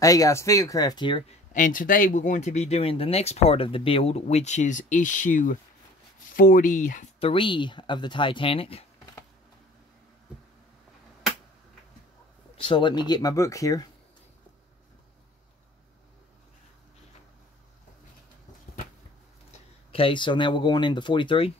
Hey guys, Figurecraft here, and today we're going to be doing the next part of the build, which is issue 43 of the Titanic. So let me get my book here. Okay, so now we're going into 43.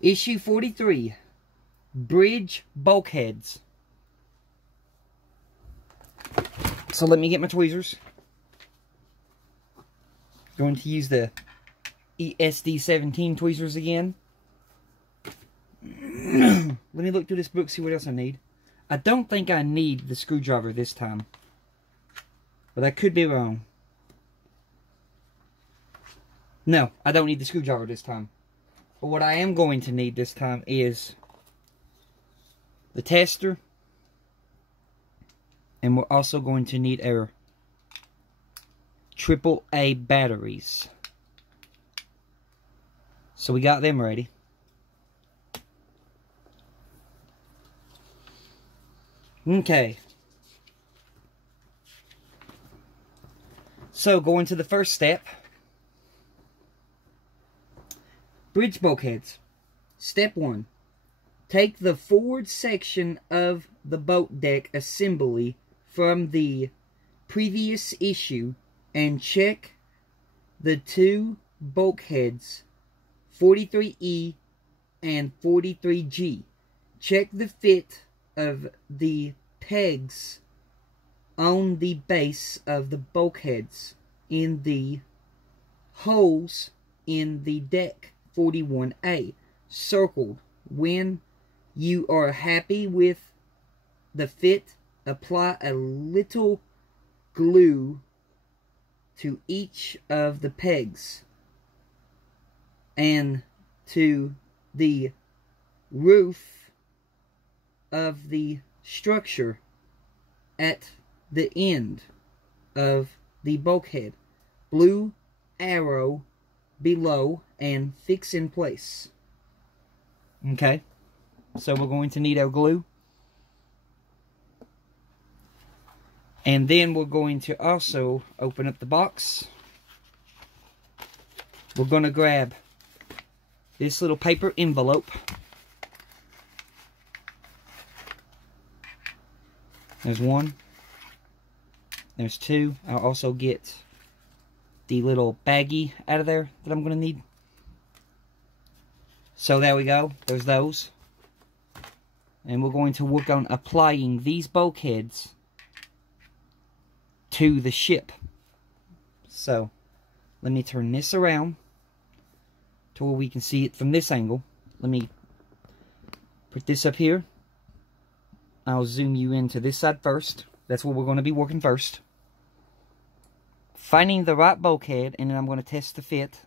Issue 43, Bridge Bulkheads. So let me get my tweezers. Going to use the ESD17 tweezers again. Let me look through this book, see what else I need. I don't think I need the screwdriver this time, but I could be wrong. No, I don't need the screwdriver this time. But what I am going to need this time is the tester. And we're also going to need our AAA batteries. So we got them ready. Okay. So going to the first step. Bridge bulkheads. Step 1. Take the forward section of the boat deck assembly from the previous issue and check the two bulkheads, 43E and 43G. Check the fit of the pegs on the base of the bulkheads in the holes in the deck 41A, circled. When you are happy with the fit, apply a little glue to each of the pegs and to the roof of the structure at the end of the bulkhead. Blue arrow below and fix in place. Okay, so we're going to need our glue. And then we're going to also open up the box. We're going to grab this little paper envelope. There's one. There's two. I'll also get the little baggie out of there that I'm going to need. So there we go. There's those. And we're going to work on applying these bulkheads to the ship. So let me turn this around to where we can see it from this angle. Let me put this up here. I'll zoom you into this side first. That's where we're going to be working first. Finding the right bulkhead, and then I'm going to test the fit.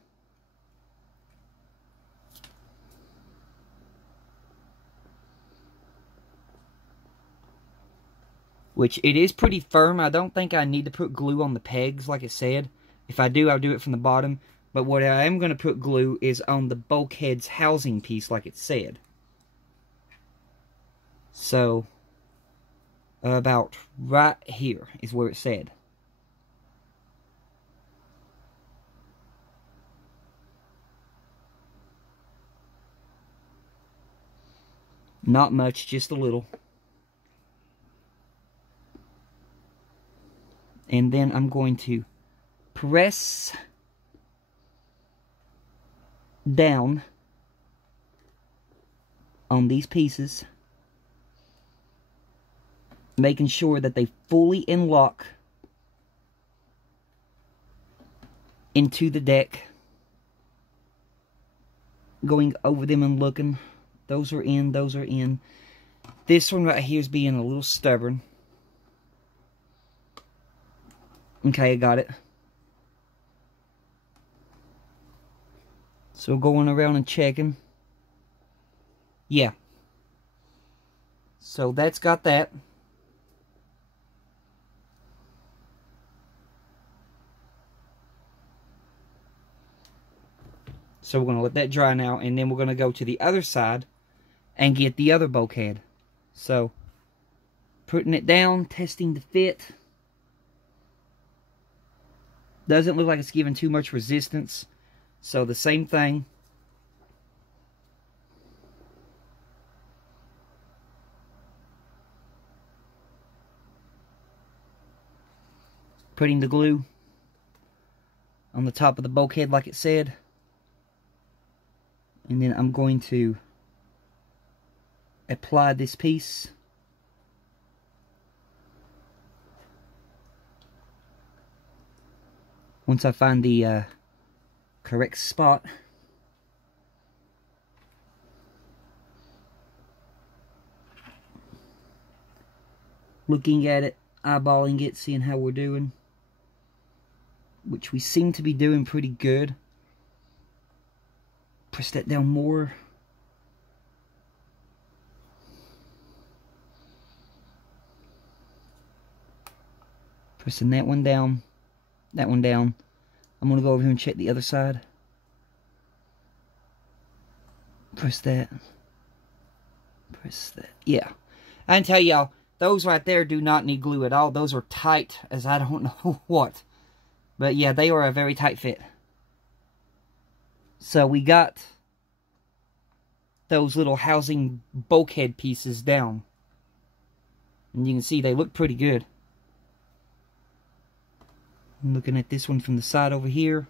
Which it is pretty firm. I don't think I need to put glue on the pegs like it said. If I do, I'll do it from the bottom. But what I am going to put glue is on the bulkhead's housing piece like it said. So, about right here is where it said. Not much, just a little. And then I'm going to press down on these pieces, making sure that they fully interlock into the deck. Going over them and looking. Those are in, those are in. This one right here is being a little stubborn. Okay, I got it. So going around and checking. Yeah. So that's got that. So we're going to let that dry now, and then we're going to go to the other side and get the other bulkhead. So, putting it down, testing the fit. Doesn't look like it's giving too much resistance. So the same thing. Putting the glue on the top of the bulkhead like it said. And then I'm going to apply this piece. Once I find the correct spot. Looking at it, eyeballing it, seeing how we're doing. Which we seem to be doing pretty good. Press that down more. Pressing that one down. That one down. I'm going to go over here and check the other side. Press that. Press that. Yeah. I can tell y'all, those right there do not need glue at all. Those are tight as I don't know what. But yeah, they are a very tight fit. So we got those little housing bulkhead pieces down. And you can see they look pretty good. I'm looking at this one from the side over here.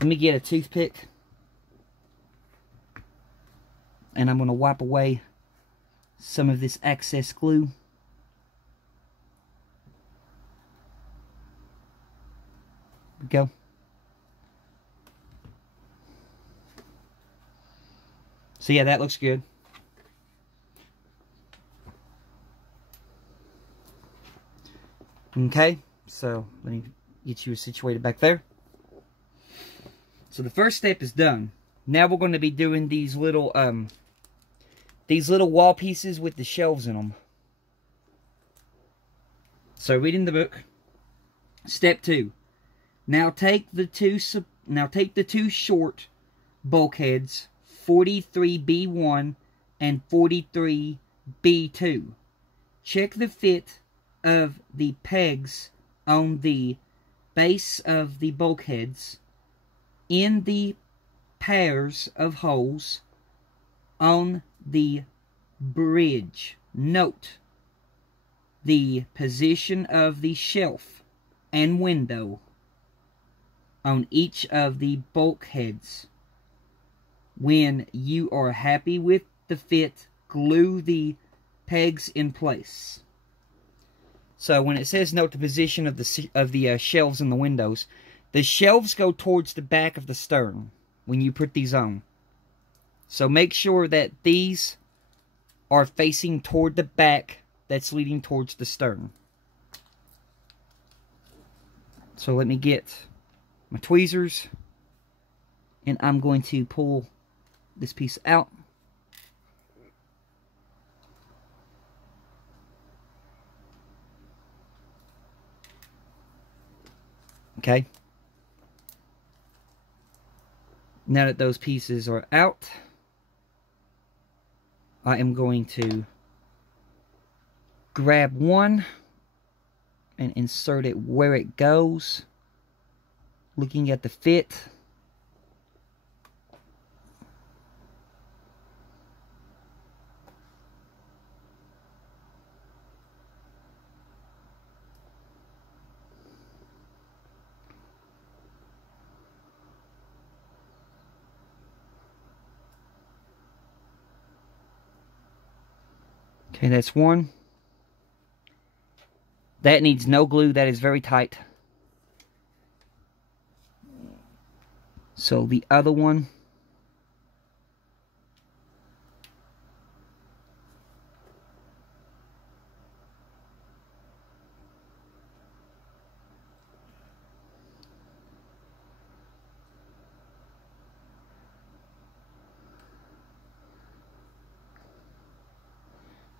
Let me get a toothpick. And I'm going to wipe away some of this excess glue. There we go. So yeah, that looks good. Okay, so let me get you situated back there. So the first step is done. Now we're going to be doing these little wall pieces with the shelves in them. So reading the book. Step 2. Now take the two short bulkheads, 43B1 and 43B2. Check the fit of the pegs on the base of the bulkheads in the pairs of holes on the bridge. Note the position of the shelf and window on each of the bulkheads. When you are happy with the fit, glue the pegs in place. So when it says note the position of the shelves and the windows, the shelves go towards the back of the stern when you put these on. So make sure that these are facing toward the back that's leading towards the stern. So let me get my tweezers, and I'm going to pull this piece out. Okay. Now that those pieces are out, I am going to grab one and insert it where it goes, looking at the fit. Okay, that's one. That needs no glue. That is very tight. So the other one.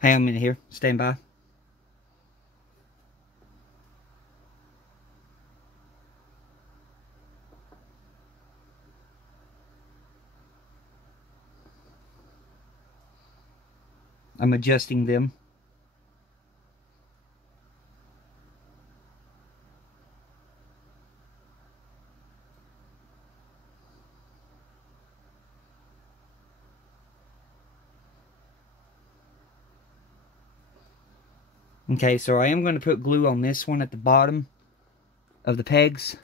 Hang on a minute here. Stand by. I'm adjusting them. Okay, so I am going to put glue on this one at the bottom of the pegs.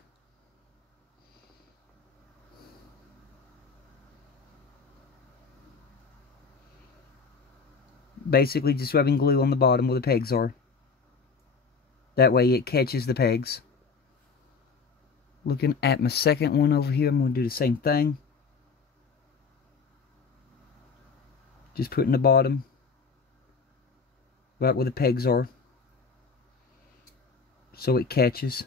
Basically just rubbing glue on the bottom where the pegs are. That way it catches the pegs. Looking at my second one over here, I'm going to do the same thing. Just putting the bottom right where the pegs are, so it catches.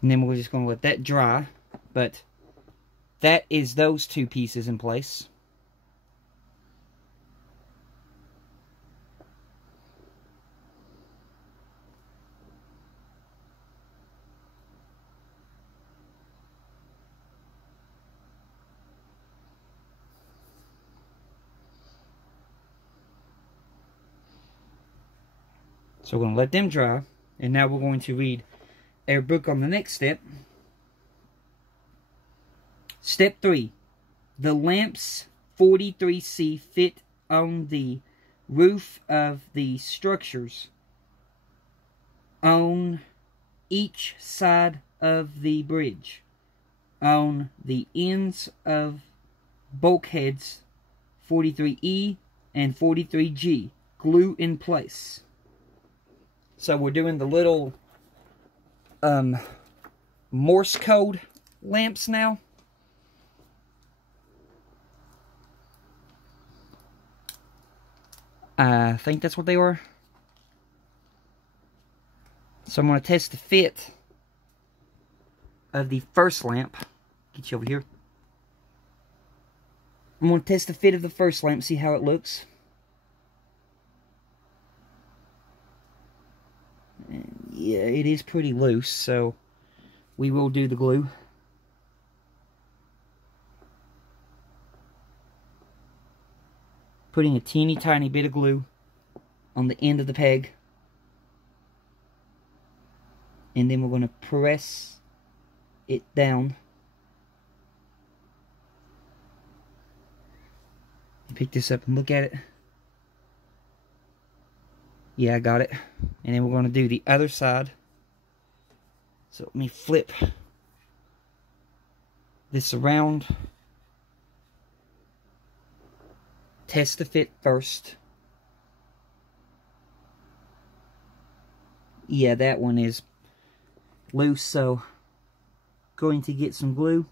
And then we're just going to let that dry. But that is those two pieces in place. So we're going to let them dry. And now we're going to read our book on the next step. Step 3. The lamps 43C fit on the roof of the structures on each side of the bridge. On the ends of bulkheads 43E and 43G. Glue in place. So we're doing the little Morse code lamps now. I think that's what they are. So I'm going to test the fit of the first lamp. Get you over here. I'm going to test the fit of the first lamp, see how it looks. And yeah, it is pretty loose, so we will do the glue. Putting a teeny tiny bit of glue on the end of the peg. And then we're going to press it down. Pick this up and look at it. Yeah, I got it. And then we're going to do the other side. So let me flip this around. Test the fit first. Yeah, that one is loose, so going to get some glue.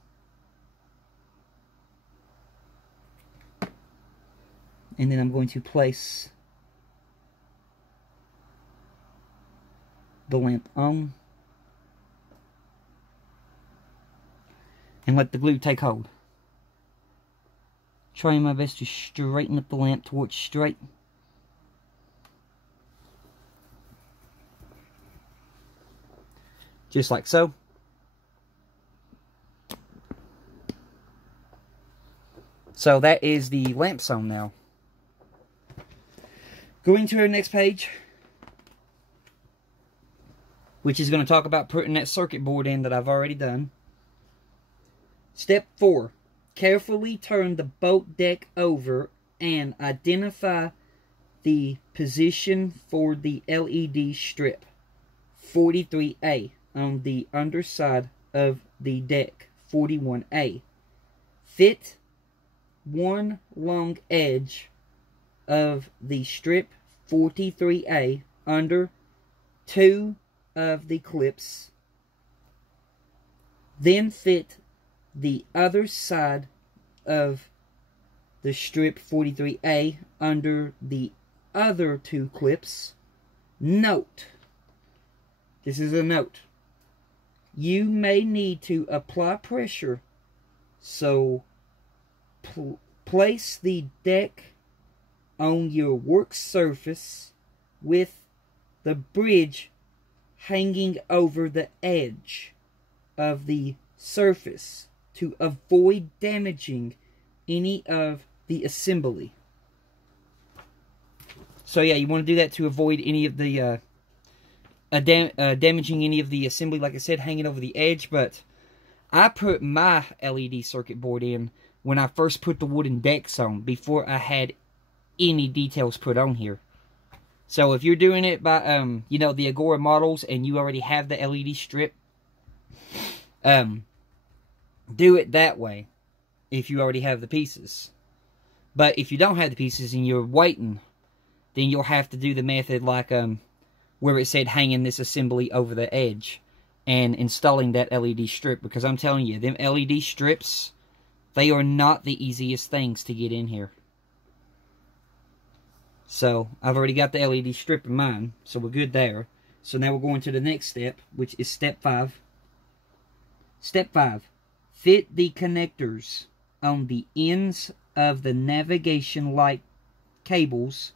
And then I'm going to place the lamp on and let the glue take hold. Trying my best to straighten up the lamp towards straight. Just like so. So that is the lamp sewn now. Going to our next page, which is going to talk about putting that circuit board in that I've already done. Step 4. Carefully turn the boat deck over and identify the position for the LED strip 43A on the underside of the deck 41A. Fit one long edge of the strip 43A under two of the clips. Then fit the other side of the strip 43A under the other two clips. Note, this is a note, you may need to apply pressure, so place the deck on your work surface with the bridge hanging over the edge of the surface to avoid damaging any of the assembly. So yeah, you want to do that to avoid any of the damaging any of the assembly, like I said, hanging over the edge. But I put my LED circuit board in when I first put the wooden decks on, before I had any details put on here. So if you're doing it by, you know, the Agora models, and you already have the LED strip, do it that way if you already have the pieces. But if you don't have the pieces and you're waiting, then you'll have to do the method like where it said hanging this assembly over the edge and installing that LED strip. Because I'm telling you, them LED strips, they are not the easiest things to get in here. So, I've already got the LED strip in mine, so we're good there. So now we're going to the next step, which is step 5. Step 5. Fit the connectors on the ends of the navigation light cables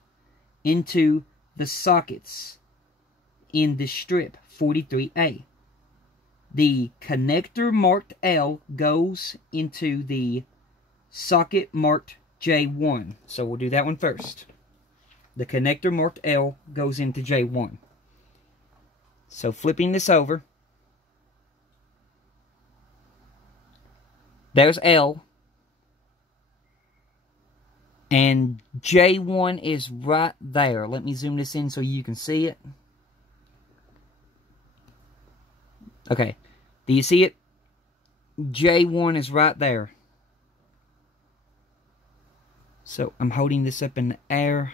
into the sockets in the strip 43A. The connector marked L goes into the socket marked J1. So we'll do that one first. The connector marked L goes into J1. So flipping this over, there's L, and J1 is right there. Let me zoom this in so you can see it. Okay, do you see it? J1 is right there. So I'm holding this up in the air.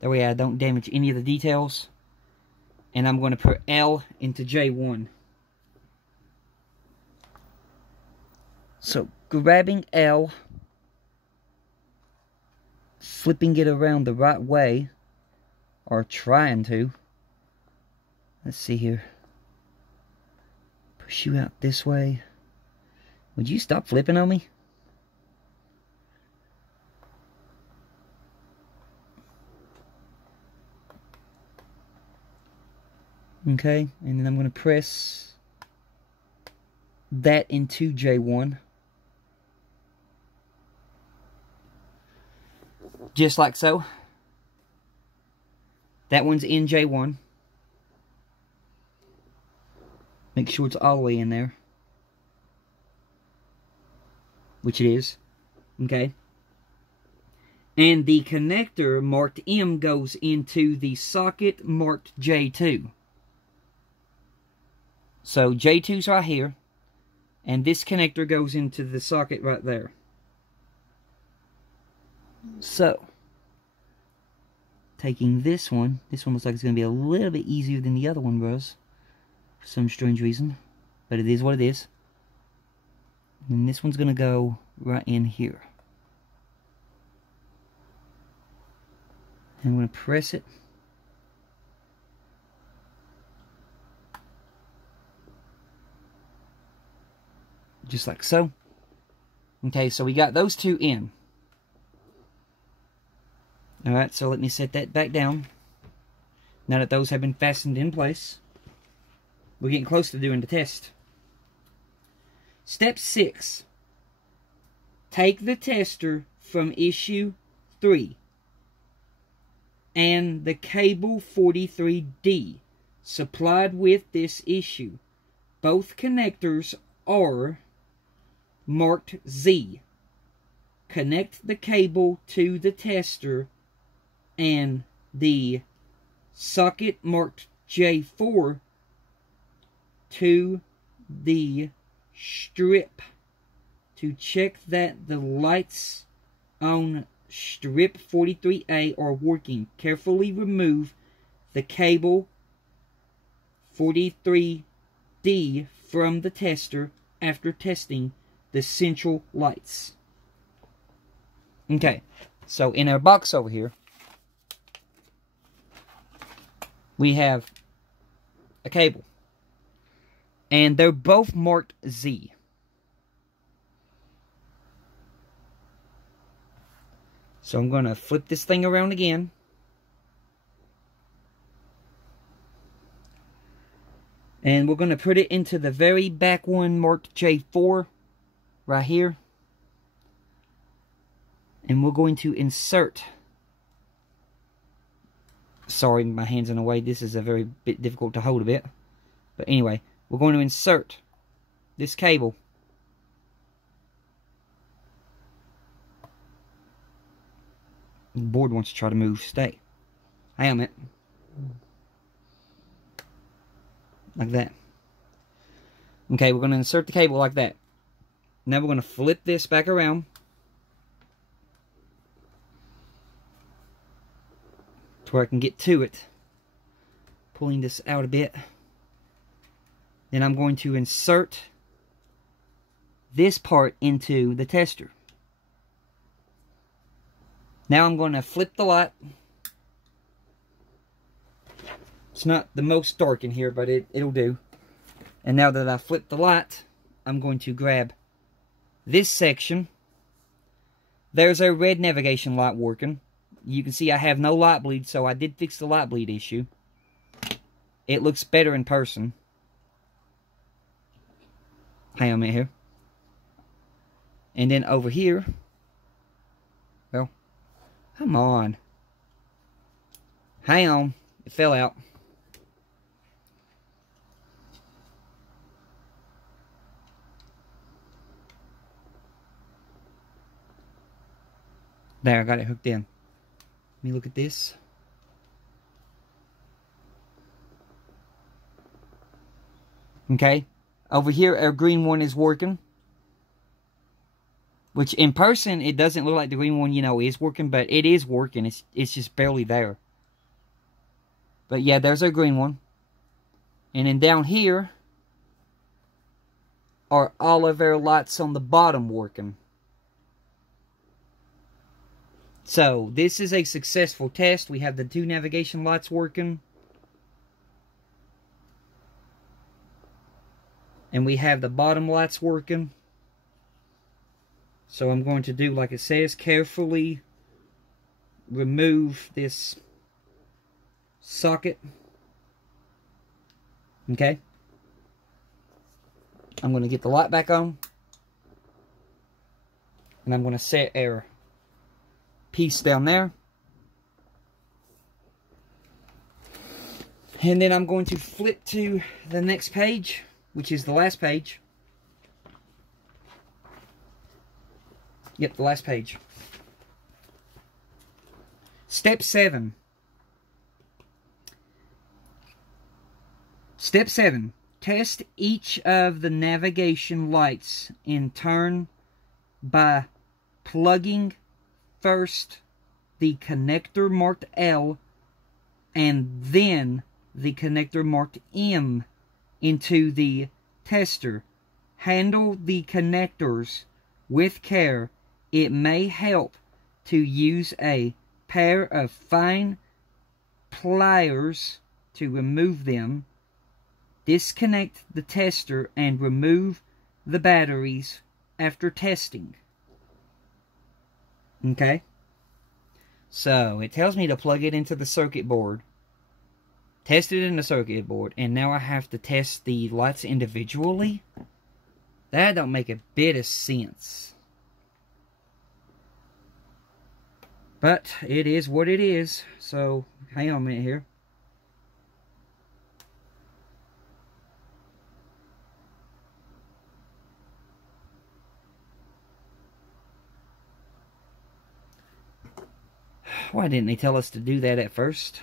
That way I don't damage any of the details. And I'm going to put L into J1. So grabbing L, flipping it around the right way, or trying to. Let's see here. Push you out this way. Would you stop flipping on me? Okay, and then I'm going to press that into J1. Just like so. That one's in J1. Make sure it's all the way in there. Which it is. Okay. And the connector marked M goes into the socket marked J2. So J2's right here, and this connector goes into the socket right there. So, taking this one looks like it's going to be a little bit easier than the other one was, for some strange reason, but it is what it is. And this one's going to go right in here. And I'm going to press it. Just like so. Okay, so we got those two in. Alright, so let me set that back down. Now that those have been fastened in place, we're getting close to doing the test. Step 6. Take the tester from issue 3 and the cable 43D supplied with this issue. Both connectors are marked Z. Connect the cable to the tester and the socket marked J4 to the strip to check that the lights on strip 43A are working. Carefully remove the cable 43D from the tester after testing the central lights. Okay, so in our box over here, we have a cable. And they're both marked Z. So I'm going to flip this thing around again. And we're going to put it into the very back one marked J4. Right here. And we're going to insert Sorry, my hand's in the way. This is a very bit difficult to hold a bit. But anyway, we're going to insert this cable. The board wants to try to move. Stay. I am it. Like that. Okay, we're going to insert the cable like that. Now we're going to flip this back around to where I can get to it. Pulling this out a bit. Then I'm going to insert this part into the tester. Now I'm going to flip the light. It's not the most dark in here, but it'll do. And now that I flipped the light, I'm going to grab this section. There's a red navigation light working. You can see I have no light bleed, so I did fix the light bleed issue. It looks better in person. Hang on a minute here. And then over here, well, come on. Hang on, it fell out. There, I got it hooked in. Let me look at this. Okay, over here our green one is working. Which in person it doesn't look like the green one, you know, is working, but it is working. It's just barely there. But yeah, there's our green one. And then down here are all of our lights on the bottom working. So, this is a successful test. We have the 2 navigation lights working. And we have the bottom lights working. So I'm going to do like it says, carefully remove this socket. Okay. I'm going to get the light back on. And I'm going to set our piece down there. And then I'm going to flip to the next page, which is the last page. Yep, the last page. Step 7. Step 7. Test each of the navigation lights in turn by plugging first the connector marked L and then the connector marked M into the tester. Handle the connectors with care. It may help to use a pair of fine pliers to remove them. Disconnect the tester and remove the batteries after testing. Okay? So, it tells me to plug it into the circuit board. Test it in the circuit board. And now I have to test the lights individually? That don't make a bit of sense. But it is what it is. So, hang on a minute here. Why didn't they tell us to do that at first?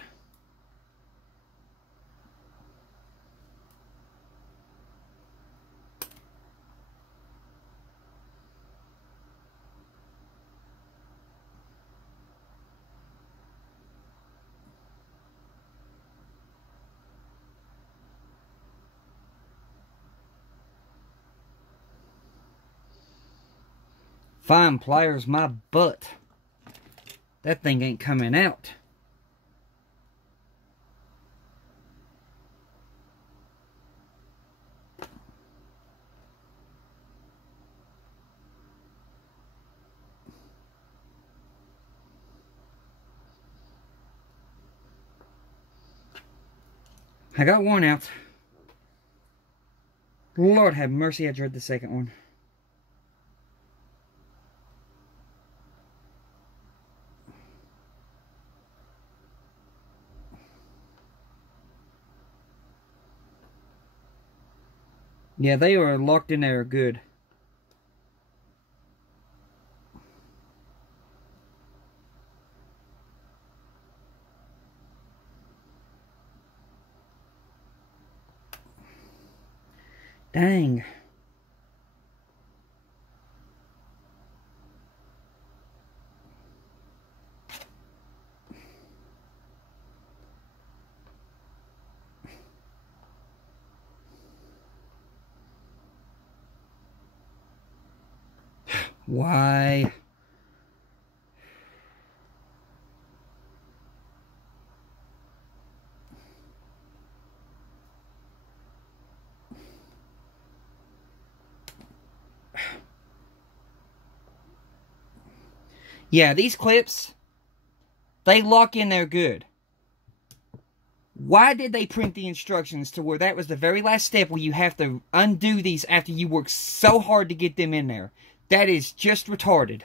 Fine pliers my butt. That thing ain't coming out. I got one out. Lord have mercy, I dread the second one. Yeah, they are locked in there good. Dang. Why? Yeah, these clips, they lock in there good. Why did they print the instructions to where that was the very last step where you have to undo these after you work so hard to get them in there? That is just retarded.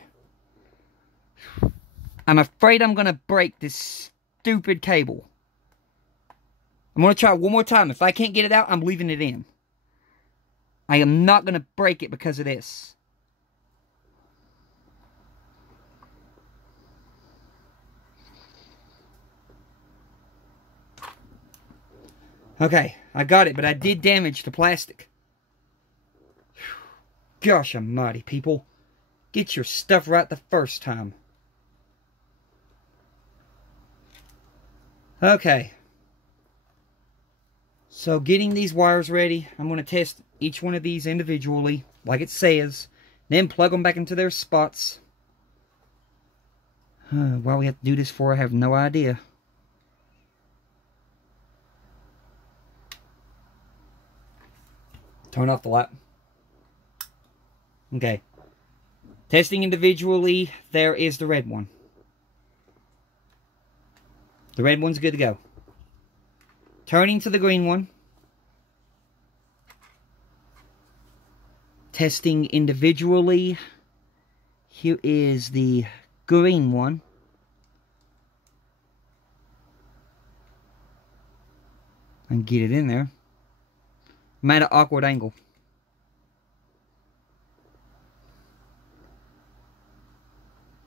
I'm afraid I'm going to break this stupid cable. I'm going to try one more time. If I can't get it out, I'm leaving it in. I am not going to break it because of this. Okay, I got it, but I did damage the plastic. Gosh almighty, people. Get your stuff right the first time. Okay. So, getting these wires ready, I'm going to test each one of these individually, like it says. Then plug them back into their spots. Why we have to do this for, I have no idea. Turn off the light. Okay. Testing individually, there is the red one. The red one's good to go. Turning to the green one. Testing individually. Here is the green one. And get it in there. I'm at an awkward angle.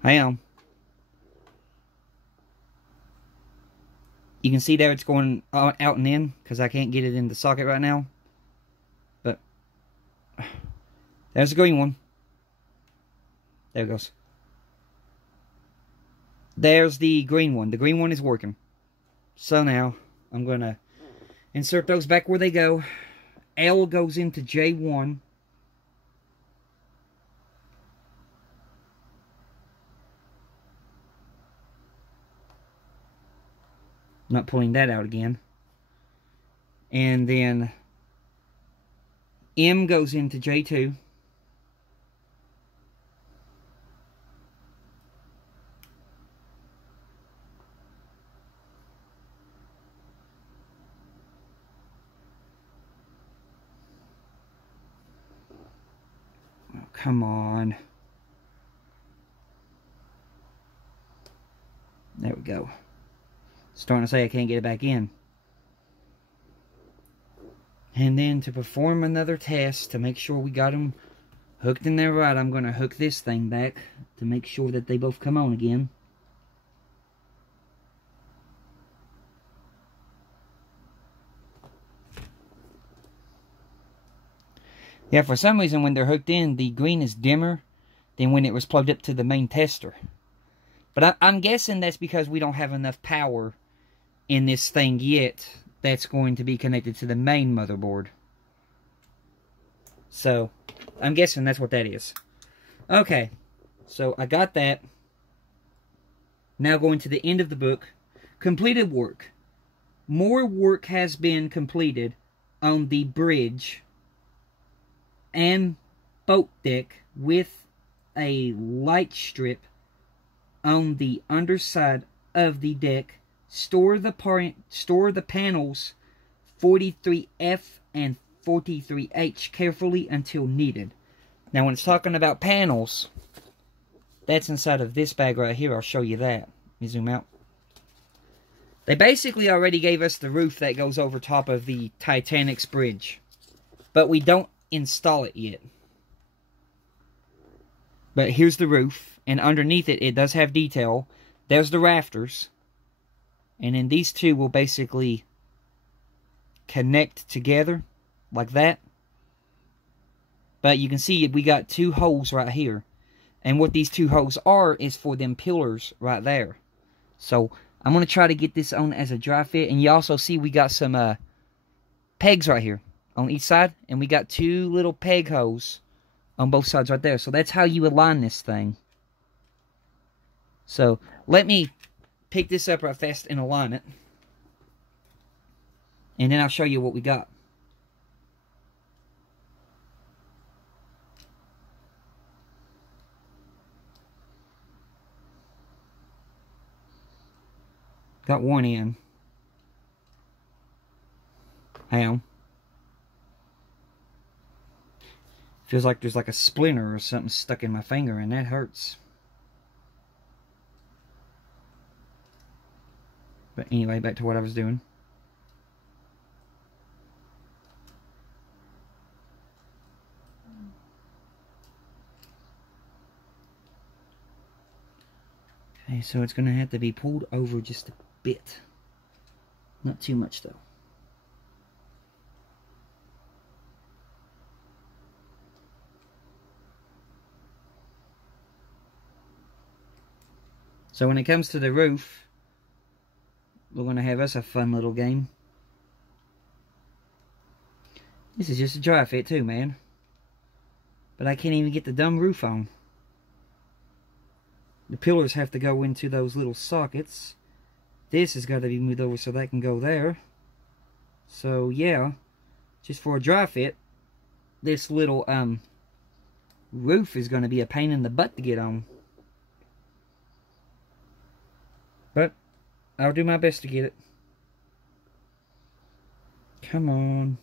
I am. You can see there it's going out and in because I can't get it in the socket right now. But there's the green one. There it goes. There's the green one. The green one is working. So now I'm going to insert those back where they go. L goes into J1. Not pulling that out again. And then M goes into J2. Oh, come on. There we go. Starting to say I can't get it back in. And then to perform another test to make sure we got them hooked in there right, I'm going to hook this thing back to make sure that they both come on again. Yeah, for some reason when they're hooked in, the green is dimmer than when it was plugged up to the main tester. But I'm guessing that's because we don't have enough power in this thing yet that's going to be connected to the main motherboard. So, I'm guessing that's what that is. Okay, so I got that. Now going to the end of the book. Completed work. More work has been completed on the bridge and boat deck with a light strip on the underside of the deck. Store the panels 43F and 43H carefully until needed. Now when it's talking about panels, that's inside of this bag right here. I'll show you that. Let me zoom out. They basically already gave us the roof that goes over top of the Titanic's bridge. But we don't install it yet. But here's the roof, and underneath it, it does have detail. There's the rafters. And then these two will basically connect together like that. But you can see we got two holes right here. And what these two holes are is for them pillars right there. So I'm going to try to get this on as a dry fit. And you also see we got some pegs right here on each side. And we got two little peg holes on both sides right there. So that's how you align this thing. So let me pick this up right fast and align it. And then I'll show you what we got. Got one in. How? Feels like there's like a splinter or something stuck in my finger, and that hurts. But anyway, back to what I was doing. Okay, so it's going to have to be pulled over just a bit. Not too much, though. So when it comes to the roof, we're going to have us a fun little game. This is just a dry fit too, man. But I can't even get the dumb roof on. The pillars have to go into those little sockets. This has got to be moved over so that can go there. So yeah, just for a dry fit, this little roof is going to be a pain in the butt to get on. But I'll do my best to get it. Come on.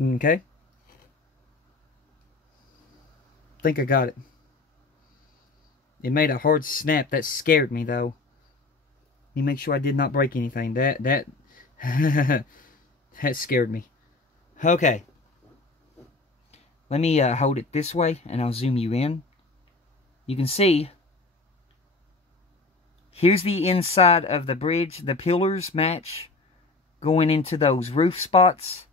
Okay. Think I got it. It made a hard snap. That scared me, though. Let me make sure I did not break anything. That scared me. Okay. Let me hold it this way, and I'll zoom you in. You can see, here's the inside of the bridge. The pillars match going into those roof spots.